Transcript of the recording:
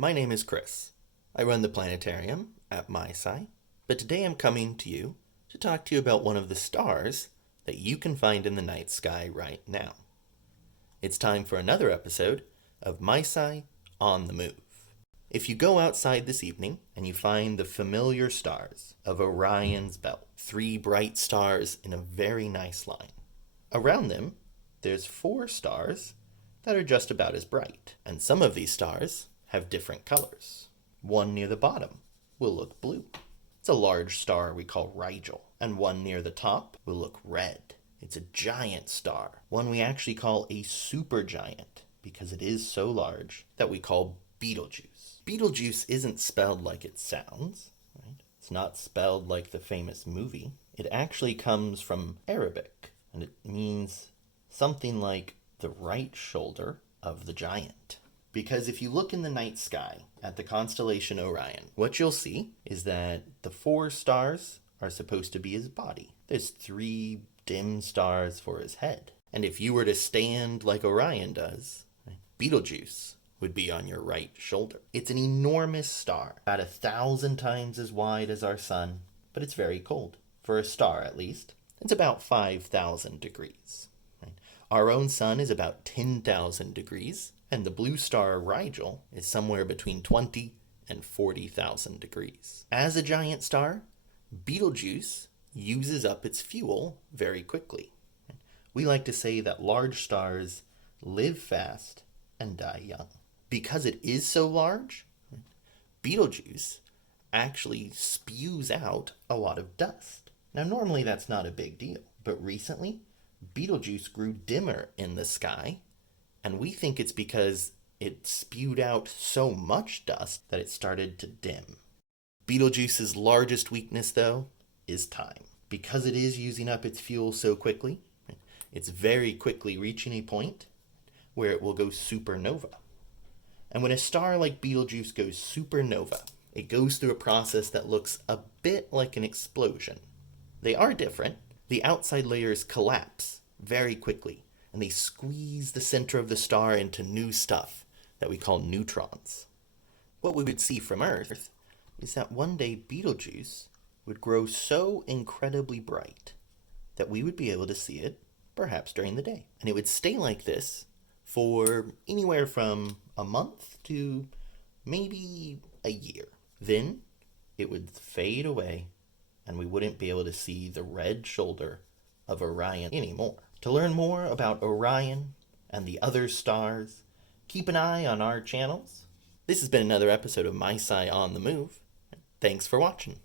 My name is Chris. I run the planetarium at miSci, but today I'm coming to you to talk to you about one of the stars that you can find in the night sky right now. It's time for another episode of miSci on the Move. If you go outside this evening and you find the familiar stars of Orion's belt, 3 bright stars in a very nice line. Around them, there's 4 stars that are just about as bright, and some of these stars have different colors. One near the bottom will look blue. It's a large star we call Rigel, and one near the top will look red. It's a giant star, one we actually call a supergiant because it is so large that we call Betelgeuse. Betelgeuse isn't spelled like it sounds, right? It's not spelled like the famous movie. It actually comes from Arabic, and it means something like the right shoulder of the giant. Because if you look in the night sky at the constellation Orion, what you'll see is that the 4 stars are supposed to be his body. There's 3 dim stars for his head. And if you were to stand like Orion does, Betelgeuse would be on your right shoulder. It's an enormous star, about 1,000 times as wide as our sun, but it's very cold. For a star, at least, it's about 5,000 degrees. Our own sun is about 10,000 degrees, and the blue star Rigel is somewhere between 20 and 40,000 degrees. As a giant star, Betelgeuse uses up its fuel very quickly. We like to say that large stars live fast and die young. Because it is so large, Betelgeuse actually spews out a lot of dust. Now, normally that's not a big deal, but recently, Betelgeuse grew dimmer in the sky, and we think it's because it spewed out so much dust that it started to dim. Betelgeuse's largest weakness, though, is time. Because it is using up its fuel so quickly, it's very quickly reaching a point where it will go supernova. And when a star like Betelgeuse goes supernova, it goes through a process that looks a bit like an explosion. They are different. The outside layers collapse very quickly, and they squeeze the center of the star into new stuff that we call neutrons. What we would see from Earth is that one day Betelgeuse would grow so incredibly bright that we would be able to see it perhaps during the day. And it would stay like this for anywhere from a month to maybe a year. Then it would fade away, and we wouldn't be able to see the red shoulder of Orion anymore. To learn more about Orion and the other stars, keep an eye on our channels. This has been another episode of miSci on the Move. Thanks for watching.